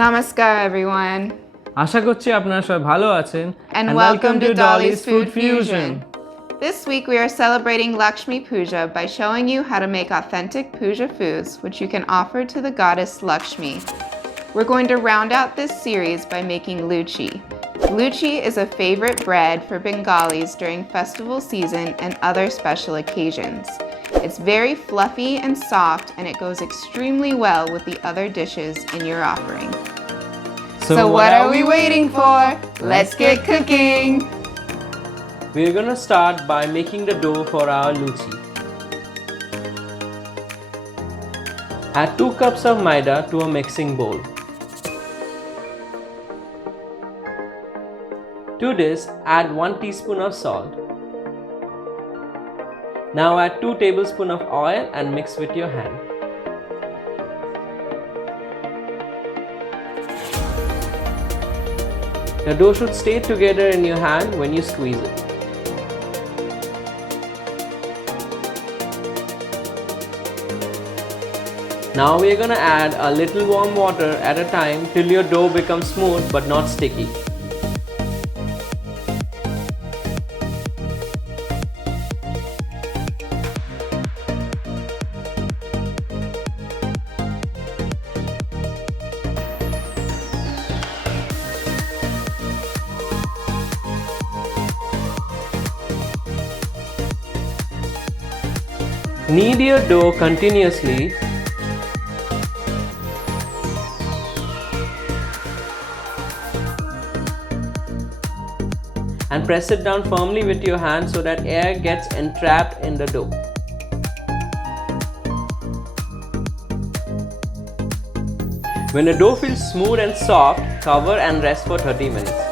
Namaskar everyone. আশা করছি আপনারা সবাই ভালো আছেন And welcome to Dolly's Food Fusion. This week we are celebrating Lakshmi Puja by showing you how to make authentic puja foods which you can offer to the goddess Lakshmi. We're going to round out this series by making Luchi. Luchi is a favorite bread for Bengalis during festival season and other special occasions. It's very fluffy and soft, and it goes extremely well with the other dishes in your offering. So what are we waiting for? Let's get cooking! We're gonna start by making the dough for our luchi. Add 2 cups of maida to a mixing bowl. To this, add 1 teaspoon of salt. Now add 2 tablespoons of oil and mix with your hand. The dough should stay together in your hand when you squeeze it. Now we are going to add a little warm water at a time till your dough becomes smooth but not sticky. Knead your dough continuously and press it down firmly with your hand so that air gets entrapped in the dough. When the dough feels smooth and soft, cover and rest for 30 minutes.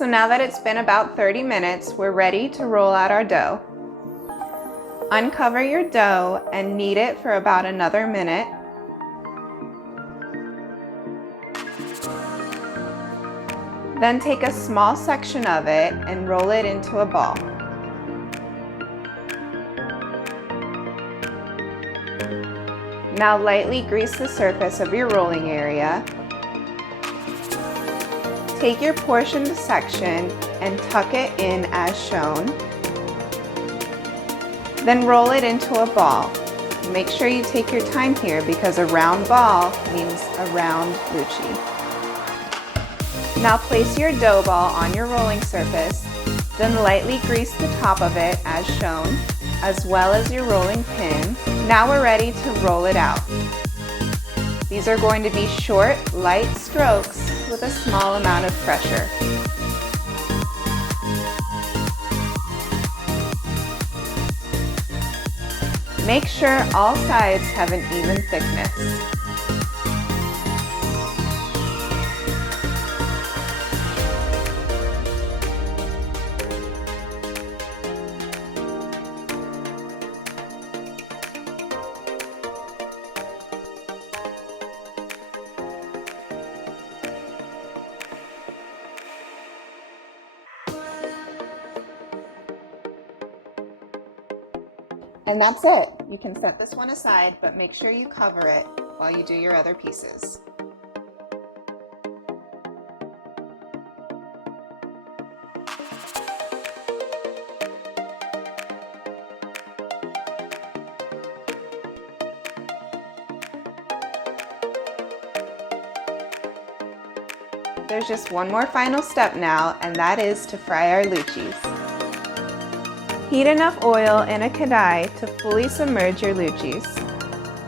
So now that it's been about 30 minutes, we're ready to roll out our dough. Uncover your dough and knead it for about another minute. Then take a small section of it and roll it into a ball. Now lightly grease the surface of your rolling area. Take your portioned section and tuck it in as shown. Then roll it into a ball. Make sure you take your time here because a round ball means a round luchi. Now place your dough ball on your rolling surface, then lightly grease the top of it as shown, as well as your rolling pin. Now we're ready to roll it out. These are going to be short, light strokes with a small amount of pressure. Make sure all sides have an even thickness. And that's it. You can set this one aside, but make sure you cover it while you do your other pieces. There's just one more final step now, and that is to fry our luchis. Heat enough oil in a kadai to fully submerge your luchis.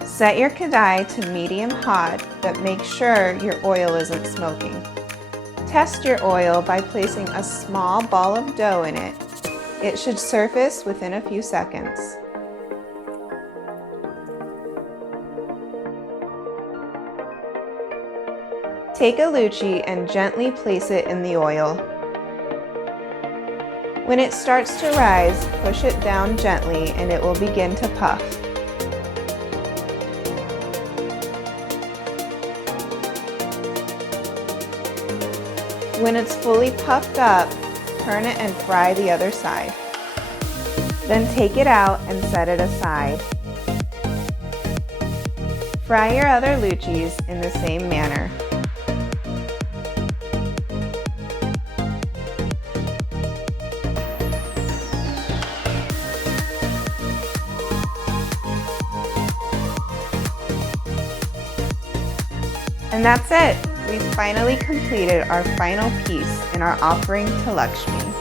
Set your kadai to medium hot, but make sure your oil isn't smoking. Test your oil by placing a small ball of dough in it. It should surface within a few seconds. Take a luchi and gently place it in the oil. When it starts to rise, push it down gently and it will begin to puff. When it's fully puffed up, turn it and fry the other side. Then take it out and set it aside. Fry your other luchis in the same manner. And that's it! We've finally completed our final piece in our offering to Lakshmi.